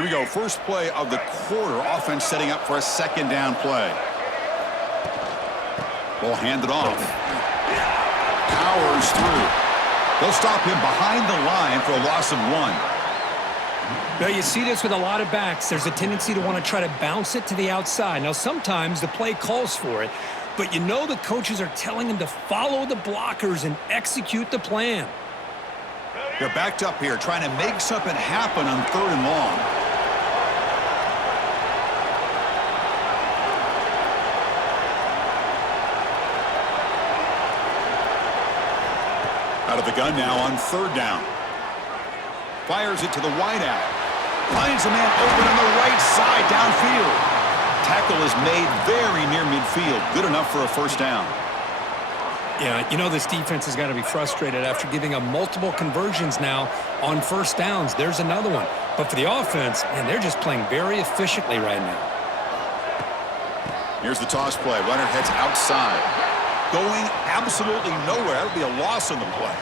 Here we go. First play of the quarter. Offense setting up for a second down play. Ball handed off. Powers through. They'll stop him behind the line for a loss of 1. Now, you see this with a lot of backs. There's a tendency to want to try to bounce it to the outside. Now, sometimes the play calls for it, but you know the coaches are telling them to follow the blockers and execute the plan. They're backed up here trying to make something happen on 3rd and long. Out of the gun now on 3rd down. Fires it to the wideout. Finds a man open on the right side downfield. Tackle is made very near midfield. Good enough for a first down. Yeah, you know this defense has got to be frustrated after giving up multiple conversions now on first downs. There's another one. But for the offense, man, they're just playing very efficiently right now. Here's the toss play. Runner heads outside. Going absolutely nowhere. That'll be a loss on the play.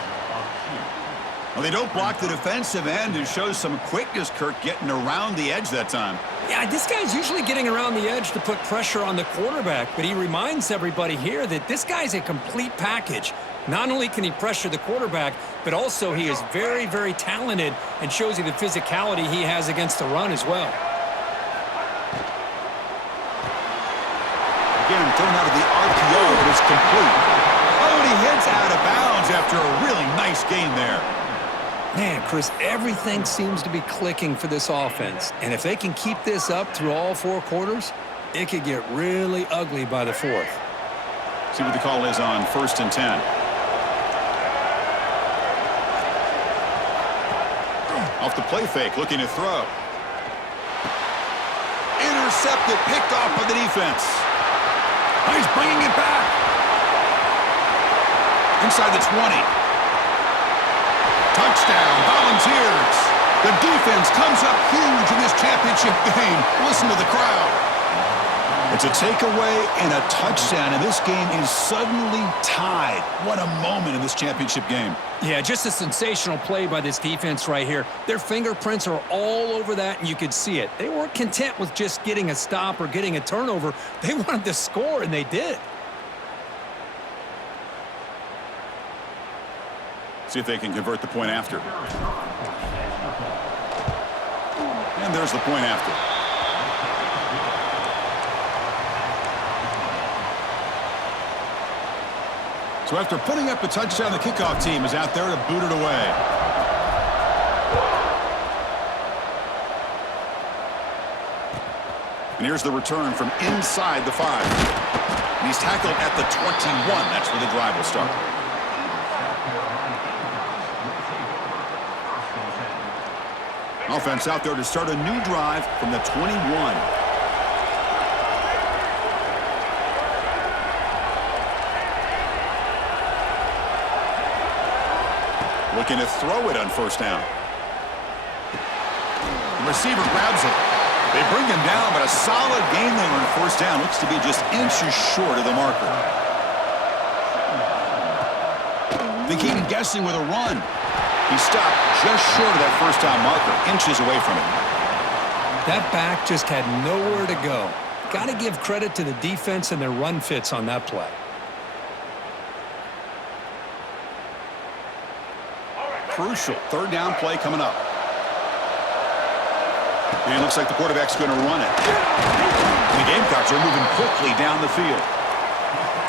Well, they don't block the defensive end and shows some quickness, Kirk, getting around the edge that time. Yeah, this guy's usually getting around the edge to put pressure on the quarterback, but he reminds everybody here that this guy's a complete package. Not only can he pressure the quarterback, but also he is very, very talented and shows you the physicality he has against the run as well. Again, thrown out of the RPO, but it's complete. Oh, and he heads out of bounds after a really nice game there. Man, Chris, everything seems to be clicking for this offense. And if they can keep this up through all 4 quarters, it could get really ugly by the 4th. See what the call is on 1st and 10. Off the play fake, looking to throw. Intercepted, picked off by the defense. Oh, he's bringing it back. Inside the 20. Touchdown, Volunteers. The defense comes up huge in this championship game. Listen to the crowd. It's a takeaway and a touchdown, and this game is suddenly tied. What a moment in this championship game. Yeah, just a sensational play by this defense right here. Their fingerprints are all over that, and you could see it. They weren't content with just getting a stop or getting a turnover. They wanted to score, and they did. See if they can convert the point after. And there's the point after. So after putting up a touchdown, the kickoff team is out there to boot it away. And here's the return from inside the 5. And he's tackled at the 21. That's where the drive will start. Offense out there to start a new drive from the 21. Looking to throw it on first down. The receiver grabs it. They bring him down, but a solid game there on first down. Looks to be just inches short of the marker. They keep guessing with a run. He stopped just short of that first down marker, inches away from it. That back just had nowhere to go. Got to give credit to the defense and their run fits on that play. Crucial third down play coming up. And it looks like the quarterback's going to run it. The Gamecocks are moving quickly down the field.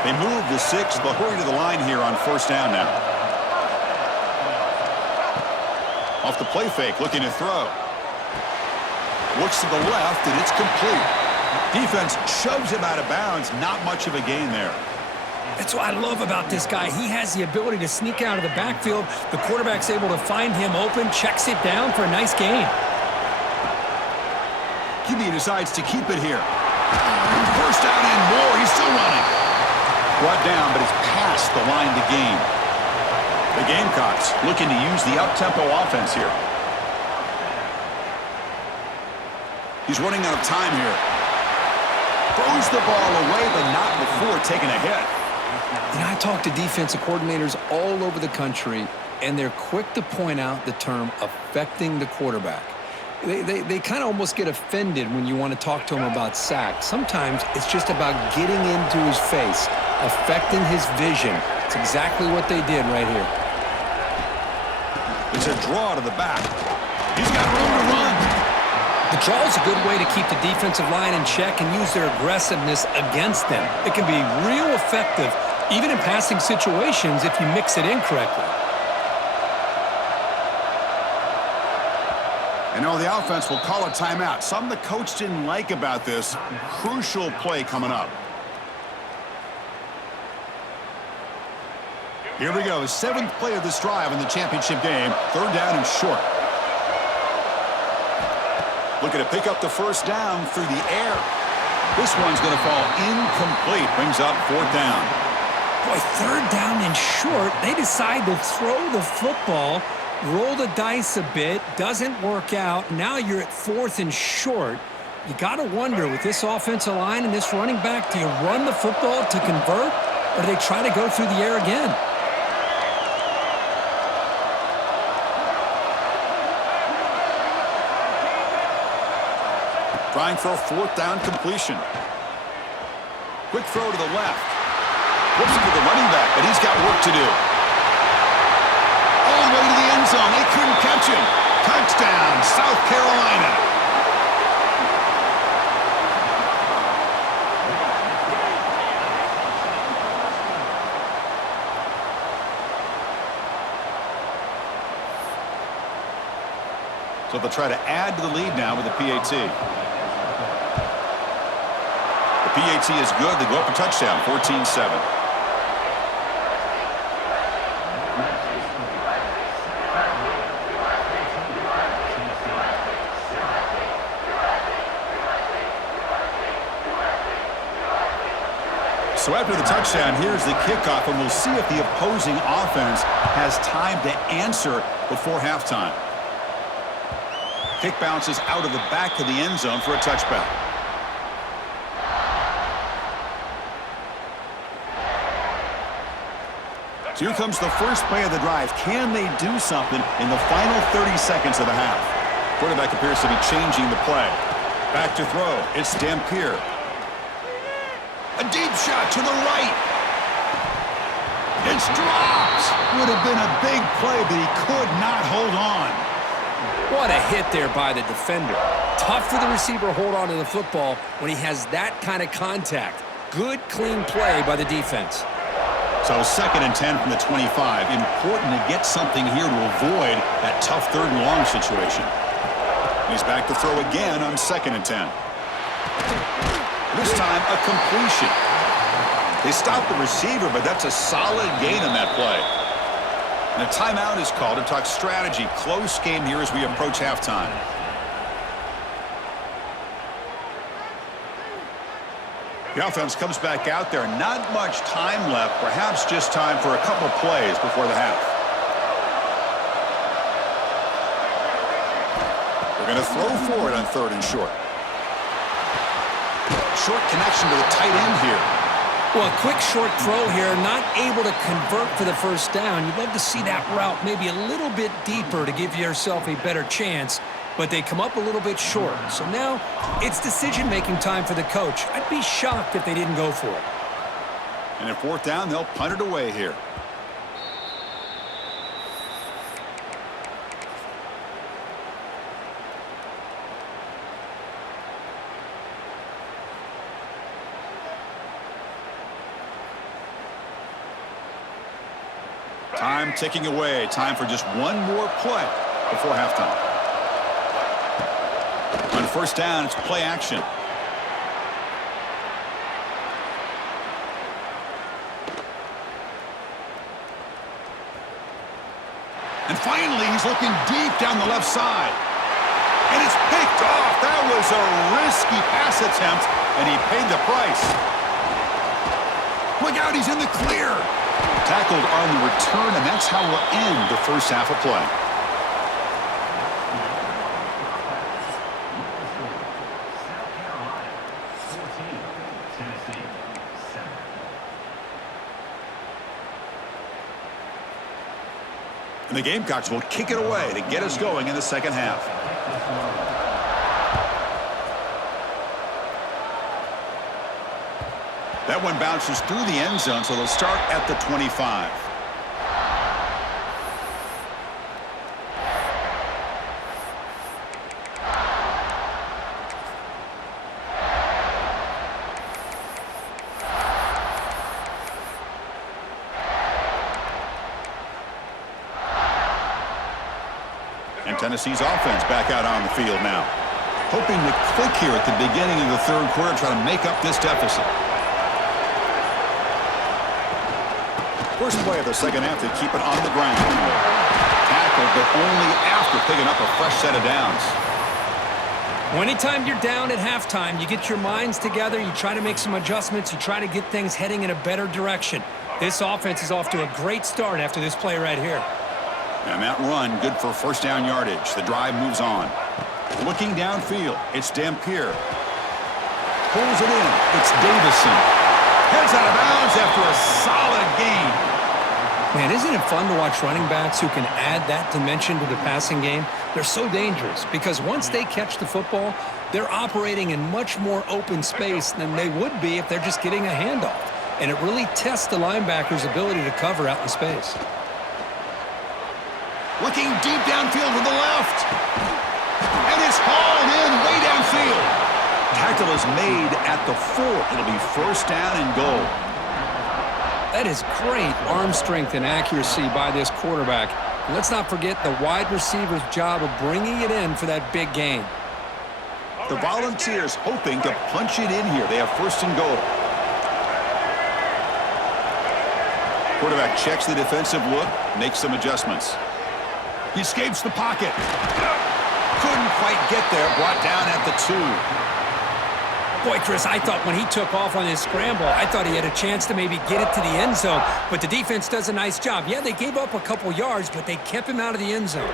They move the 6, but hurry to the line here on first down now. Off the play fake, looking to throw. Looks to the left, and it's complete. Defense shoves him out of bounds. Not much of a gain there. That's what I love about this guy. He has the ability to sneak out of the backfield. The quarterback's able to find him open, checks it down for a nice gain. QB decides to keep it here. First down and more. He's still running. Brought down, but it's past the line to gain. The Gamecocks looking to use the up-tempo offense here. He's running out of time here. Throws the ball away, but not before taking a hit. And I talk to defensive coordinators all over the country, and they're quick to point out the term affecting the quarterback. They kind of almost get offended when you want to talk to him about sacks. Sometimes it's just about getting into his face, affecting his vision. It's exactly what they did right here. It's a draw to the back. He's got room to run. The draw is a good way to keep the defensive line in check and use their aggressiveness against them. It can be real effective, even in passing situations, if you mix it in correctly. And now the offense will call a timeout. Something the coach didn't like about this. Crucial play coming up. Here we go. 7th play of this drive in the championship game. 3rd down and short. Looking to pick up the 1st down through the air. This one's going to fall incomplete. Brings up 4th down. Boy, 3rd down and short. They decide to throw the football. Roll the dice a bit, doesn't work out. Now you're at 4th and short. You got to wonder, with this offensive line and this running back, do you run the football to convert, or do they try to go through the air again? Trying for a 4th down completion. Quick throw to the left. Whoops it to the running back, but he's got work to do. All the way to the end zone. They couldn't catch him. Touchdown, South Carolina. So they'll try to add to the lead now with the PAT. The PAT is good. They go up a touchdown, 14-7. So after the touchdown, here's the kickoff, and we'll see if the opposing offense has time to answer before halftime. Kick bounces out of the back of the end zone for a touchback. So here comes the first play of the drive. Can they do something in the final 30 seconds of the half? Quarterback appears to be changing the play. Back to throw. It's Dampier. A deep shot to the right. It's dropped. Would have been a big play, but he could not hold on. What a hit there by the defender. Tough for the receiver to hold on to the football when he has that kind of contact. Good, clean play by the defense. So 2nd and 10 from the 25. Important to get something here to avoid that tough 3rd and long situation. He's back to throw again on 2nd and 10. This time, a completion. They stopped the receiver, but that's a solid gain on that play. And a timeout is called to talk strategy. Close game here as we approach halftime. The offense comes back out there. Not much time left. Perhaps just time for a couple plays before the half. They're going to throw for it on 3rd and short. Short connection to the tight end here. Well, a quick short throw here, not able to convert for the 1st down. You'd love to see that route maybe a little bit deeper to give yourself a better chance, but they come up a little bit short. So now it's decision-making time for the coach. I'd be shocked if they didn't go for it. And at 4th down, they'll punt it away here. Time ticking away. Time for just one more play before halftime. On 1st down, it's play action. And finally, he's looking deep down the left side. And it's picked off. That was a risky pass attempt, and he paid the price. Look out, he's in the clear. Tackled on the return, and that's how we'll end the 1st half of play. And the Gamecocks will kick it away to get us going in the 2nd half. That one bounces through the end zone, so they'll start at the 25. And Tennessee's offense back out on the field now. Hoping to click here at the beginning of the third quarter, try to make up this deficit. First play of the second half, they keep it on the ground. Tackled, but only after picking up a fresh set of downs. Well, anytime you're down at halftime, you get your minds together, you try to make some adjustments, you try to get things heading in a better direction. This offense is off to a great start after this play right here. And that run, good for first down yardage. The drive moves on. Looking downfield, it's Dampier. Pulls it in, it's Davison. Heads out of bounds after a solid gain. Man, isn't it fun to watch running backs who can add that dimension to the passing game? They're so dangerous because once they catch the football, they're operating in much more open space than they would be if they're just getting a handoff. And it really tests the linebacker's ability to cover out in space. Looking deep downfield to the left. And it's hauled in way downfield. Tackle is made at the 4. It'll be first down and goal. That is great arm strength and accuracy by this quarterback. And let's not forget the wide receiver's job of bringing it in for that big gain. The Volunteers hoping to punch it in here. They have first and goal. Quarterback checks the defensive look, makes some adjustments. He escapes the pocket. Couldn't quite get there, brought down at the 2. Boy, Chris, I thought when he took off on his scramble, I thought he had a chance to maybe get it to the end zone. But the defense does a nice job. Yeah, they gave up a couple yards, but they kept him out of the end zone.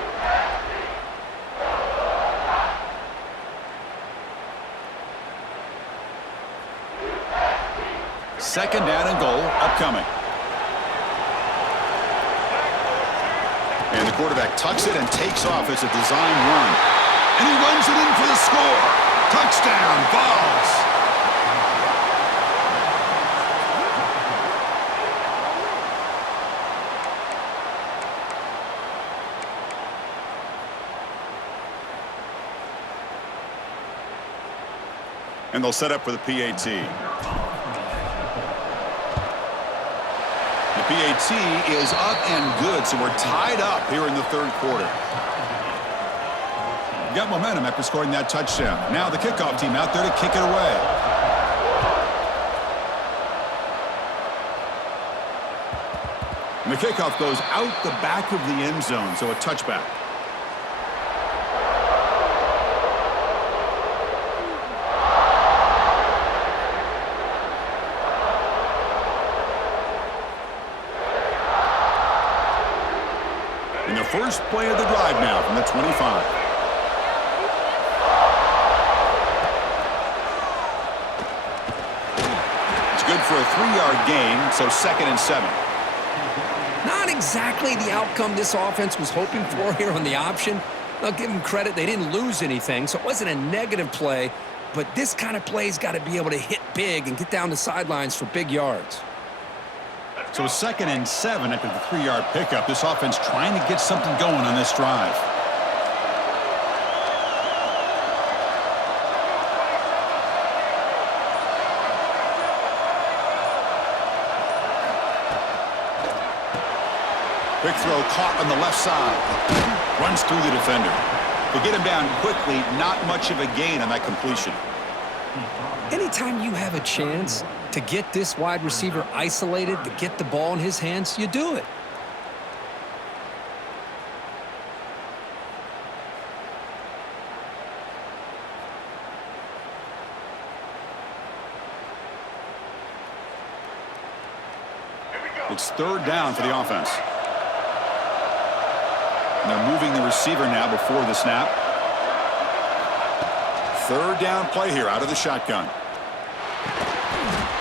Second down and goal upcoming. And the quarterback tucks it and takes off as a design run. And he runs it in for the score. Touchdown, Vols. And they'll set up for the PAT. The PAT is up and good, so we're tied up here in the third quarter. Got momentum after scoring that touchdown. Now the kickoff team out there to kick it away. And the kickoff goes out the back of the end zone, so a touchback. And the first play of the drive now from the 25. Good for a 3-yard gain, so second and 7. Not exactly the outcome this offense was hoping for here on the option. I'll give them credit. They didn't lose anything, so it wasn't a negative play. But this kind of play's got to be able to hit big and get down the sidelines for big yards. So second and 7 after the 3-yard pickup. This offense trying to get something going on this drive. Quick throw caught on the left side. Runs through the defender. To get him down quickly, not much of a gain on that completion. Anytime you have a chance to get this wide receiver isolated, to get the ball in his hands, you do it. It's third down for the offense. And they're moving the receiver now before the snap. Third down play here out of the shotgun.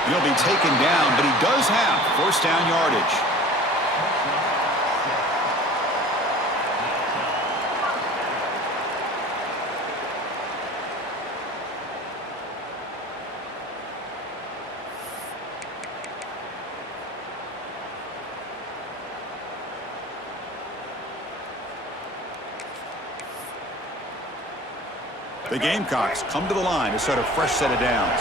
He'll be taken down, but he does have first down yardage. The Gamecocks come to the line to set a fresh set of downs.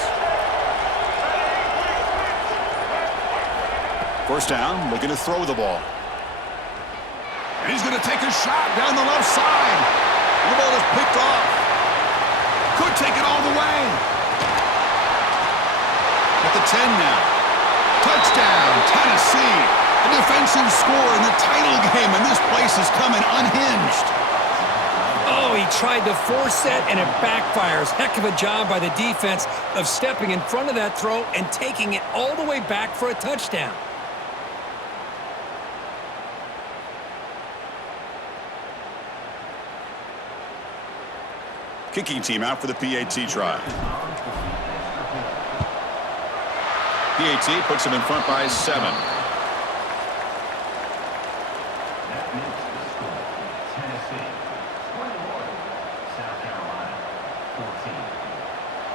First down, looking to throw the ball. And he's going to take a shot down the left side. The ball is picked off. Could take it all the way. At the 10 now. Touchdown, Tennessee. A defensive score in the title game, and this place is coming unhinged. Oh, he tried to force that, and it backfires. Heck of a job by the defense of stepping in front of that throw and taking it all the way back for a touchdown. Kicking team out for the PAT try. PAT puts him in front by 7.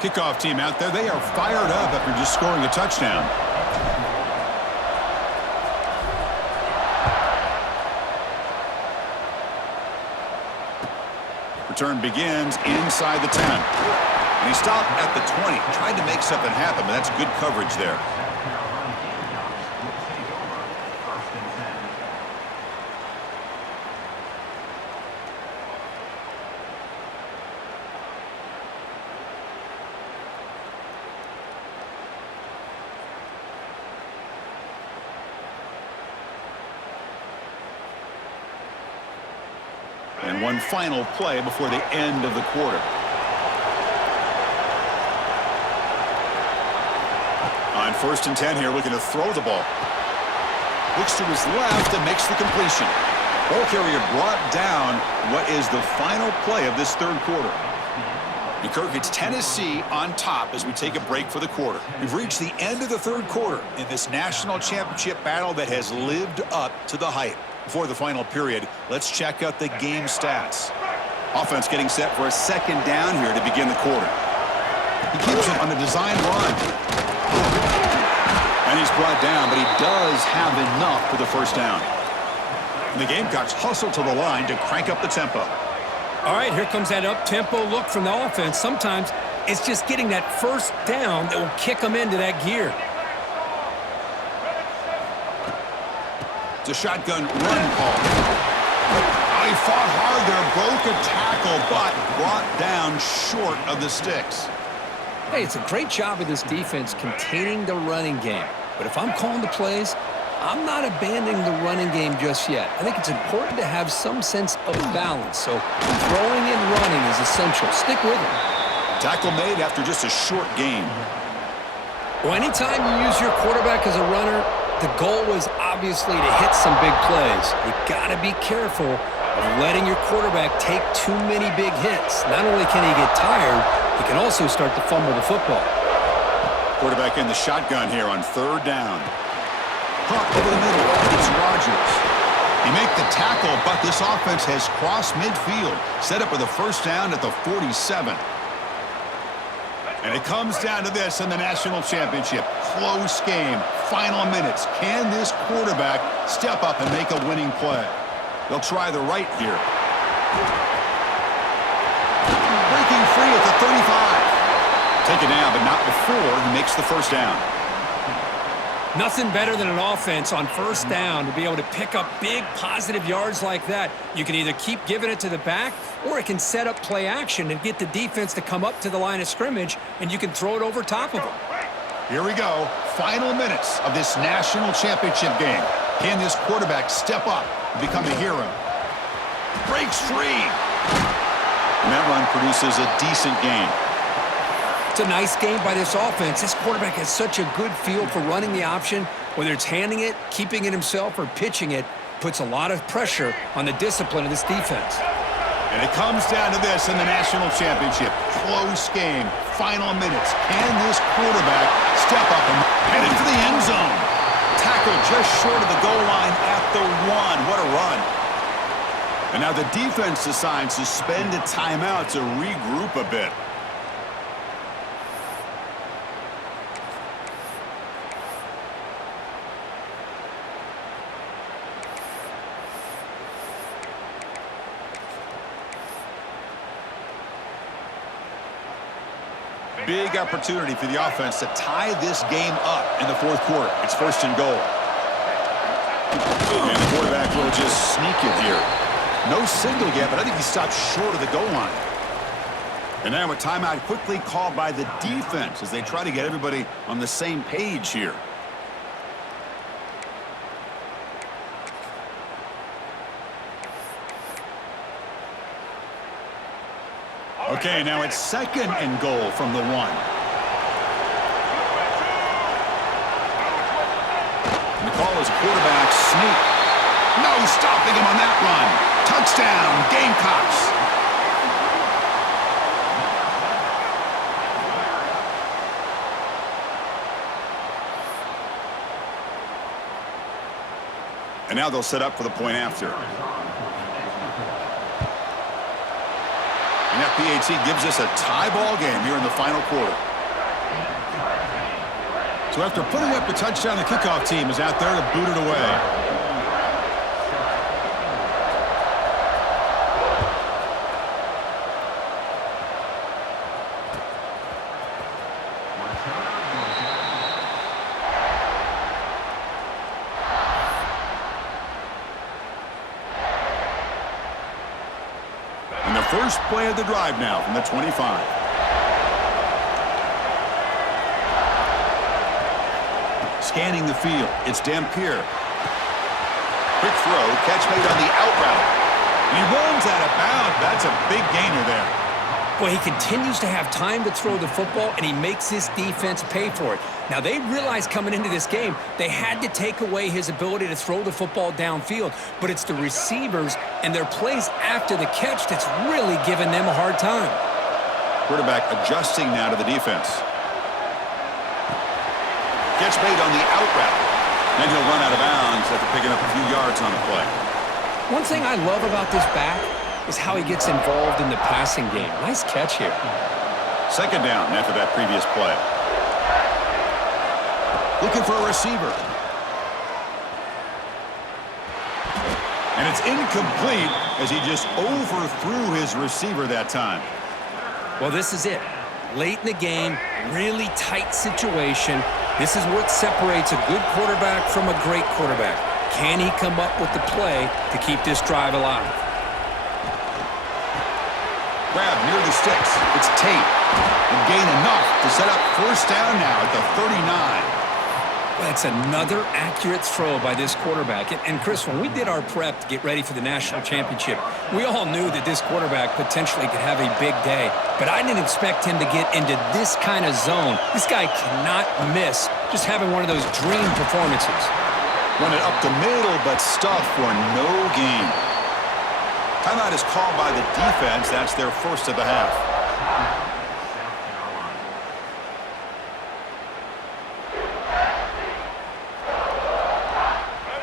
Kickoff team out there. They are fired up after just scoring a touchdown. Return begins inside the 10. And he stopped at the 20. Tried to make something happen, but that's good coverage there. And one final play before the end of the quarter. On 1st and 10 here, looking to throw the ball. Looks to his left and makes the completion. Ball carrier brought down what is the final play of this third quarter. And Kirk, it's Tennessee on top as we take a break for the quarter. We've reached the end of the third quarter in this national championship battle that has lived up to the hype. Before the final period, let's check out the game stats. Offense getting set for a second down here to begin the quarter. He keeps it on a design run. And he's brought down, but he does have enough for the first down. And the Gamecocks hustle to the line to crank up the tempo. All right, here comes that up-tempo look from the offense. Sometimes it's just getting that first down that will kick them into that gear. It's a shotgun run call. Oh, he fought hard there, broke a tackle, but brought down short of the sticks. Hey, it's a great job of this defense containing the running game. But if I'm calling the plays, I'm not abandoning the running game just yet. I think it's important to have some sense of balance. So throwing and running is essential. Stick with it. Tackle made after just a short gain. Well, anytime you use your quarterback as a runner, the goal was obviously to hit some big plays. You got to be careful of letting your quarterback take too many big hits. Not only can he get tired, he can also start to fumble the football. Quarterback in the shotgun here on 3rd down. Pump over the middle. It's Rodgers. He make the tackle, but this offense has crossed midfield. Set up with a first down at the 47. And it comes down to this in the national championship. Close game. Final minutes. Can this quarterback step up and make a winning play? They'll try the right here. Breaking free at the 35. Take it down, but not before he makes the first down. Nothing better than an offense on first down to be able to pick up big positive yards like that. You can either keep giving it to the back, or it can set up play action and get the defense to come up to the line of scrimmage, and you can throw it over top of them. Here we go. Final minutes of this national championship game. Can this quarterback step up and become a hero? Breaks free. And that run produces a decent gain. It's a nice game by this offense. This quarterback has such a good feel for running the option. Whether it's handing it, keeping it himself, or pitching it, puts a lot of pressure on the discipline of this defense. And it comes down to this in the national championship. Close game. Final minutes. Can this quarterback step up and headed for the end zone? Tackle just short of the goal line at the 1. What a run. And now the defense decides to spend a timeout to regroup a bit. Big opportunity for the offense to tie this game up in the fourth quarter. It's first and goal. And the quarterback will just sneak it here. No signal yet, but I think he stopped short of the goal line. And now a timeout quickly called by the defense as they try to get everybody on the same page here. Okay, now it's second and goal from the 1. And the call is a quarterback sneak. No stopping him on that run. Touchdown, Gamecocks. And now they'll set up for the point after. And that PAT gives us a tie ball game here in the final quarter. So after putting up the touchdown, the kickoff team is out there to boot it away. First play of the drive now from the 25. Scanning the field. It's Dampier. Quick throw. Catch made on the out route. And he runs out of bounds. That's a big gainer there. Well, he continues to have time to throw the football, and he makes this defense pay for it. Now, they realized coming into this game, they had to take away his ability to throw the football downfield, but it's the receivers and their plays after the catch that's really giving them a hard time. Quarterback adjusting now to the defense. Catch made on the out route. Then he'll run out of bounds after picking up a few yards on the play. One thing I love about this back is how he gets involved in the passing game. Nice catch here. Second down after that previous play. Looking for a receiver. And it's incomplete as he just overthrew his receiver that time. Well, this is it. Late in the game, really tight situation. This is what separates a good quarterback from a great quarterback. Can he come up with the play to keep this drive alive? Grab near the sticks. It's Tate. And gain enough to set up first down now at the 39. That's another accurate throw by this quarterback. And Chris, when we did our prep to get ready for the national championship, we all knew that this quarterback potentially could have a big day. But I didn't expect him to get into this kind of zone. This guy cannot miss just having one of those dream performances. Run it up the middle, but stuff for no gain. Timeout is called by the defense. That's their first of the half.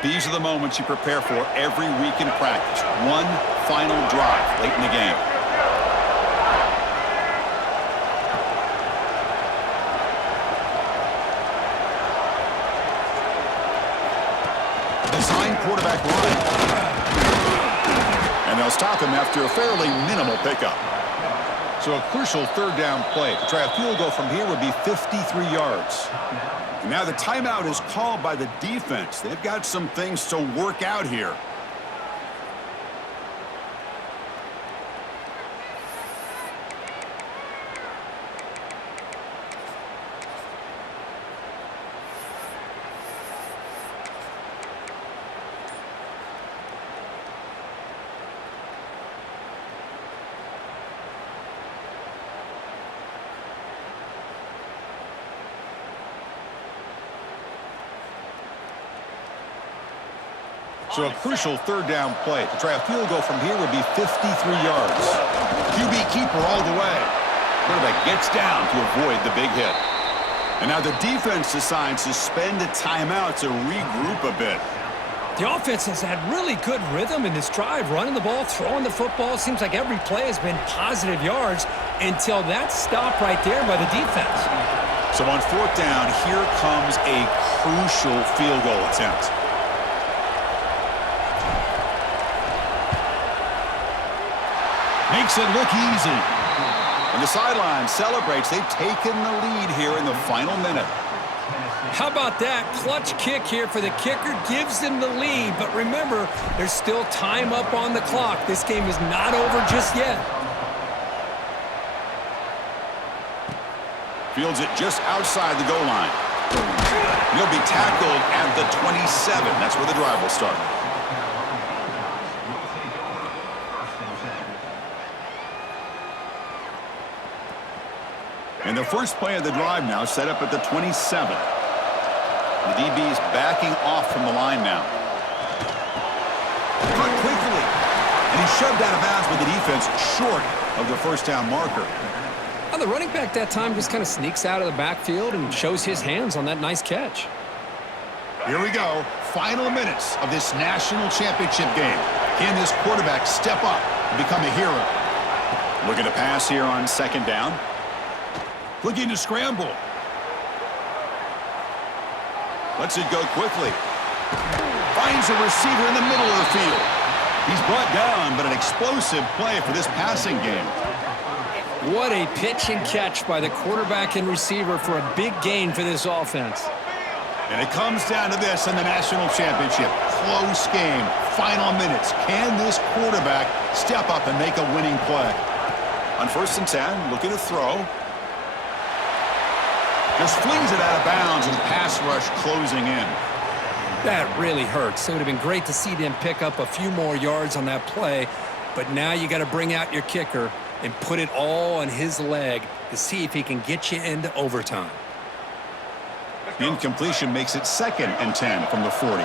These are the moments you prepare for every week in practice. One final drive late in the game. Design quarterback run. And they'll stop him after a fairly minimal pickup. So a crucial third down play. To try a field goal from here would be 53 yards. And now the timeout is called by the defense. They've got some things to work out here. So a crucial third down play. To try a field goal from here would be 53 yards. QB keeper all the way. Quarterback gets down to avoid the big hit. And now the defense decides to spend a timeout to regroup a bit. The offense has had really good rhythm in this drive, running the ball, throwing the football. Seems like every play has been positive yards until that stop right there by the defense. So on fourth down, here comes a crucial field goal attempt. Makes it look easy. And the sideline celebrates. They've taken the lead here in the final minute. How about that? Clutch kick here for the kicker. Gives them the lead. But remember, there's still time up on the clock. This game is not over just yet. Fields it just outside the goal line. He'll be tackled at the 27. That's where the drive will start. And the first play of the drive now set up at the 27. The DB is backing off from the line now. Cut quickly. And he's shoved out of bounds with the defense short of the first down marker. Well, the running back that time just kind of sneaks out of the backfield and shows his hands on that nice catch. Here we go. Final minutes of this national championship game. Can this quarterback step up and become a hero? Looking to pass here on second down. Looking to scramble. Lets it go quickly. Finds a receiver in the middle of the field. He's brought down, but an explosive play for this passing game. What a pitch and catch by the quarterback and receiver for a big gain for this offense. And it comes down to this in the national championship. Close game. Final minutes. Can this quarterback step up and make a winning play? On 1st and 10, looking to throw. Just flings it out of bounds and pass rush closing in. That really hurts. It would have been great to see them pick up a few more yards on that play, but now you got to bring out your kicker and put it all on his leg to see if he can get you into overtime. The incompletion makes it 2nd and 10 from the 40.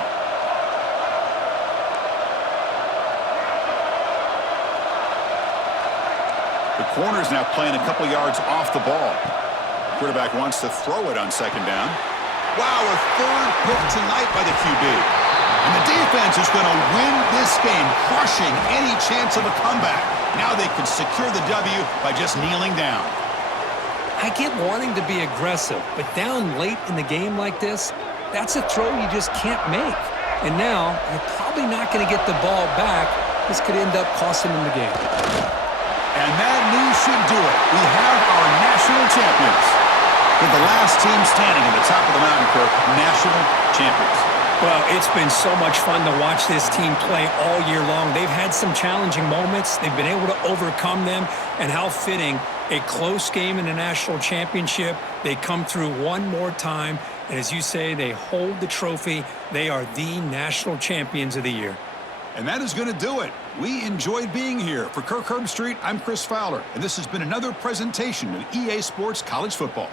The corner's now playing a couple yards off the ball. Quarterback wants to throw it on 2nd down. Wow, a 3rd pick tonight by the QB. And the defense is going to win this game, crushing any chance of a comeback. Now they can secure the W by just kneeling down. I get wanting to be aggressive, but down late in the game like this, that's a throw you just can't make. And now, you're probably not going to get the ball back. This could end up costing them the game. And that news should do it. We have our national champions. With the last team standing at the top of the mountain, Kirk, national champions. Well, it's been so much fun to watch this team play all year long. They've had some challenging moments. They've been able to overcome them. And how fitting, a close game in the national championship. They come through one more time. And as you say, they hold the trophy. They are the national champions of the year. And that is going to do it. We enjoyed being here. For Kirk Herbstreit, I'm Chris Fowler. And this has been another presentation of EA Sports College Football.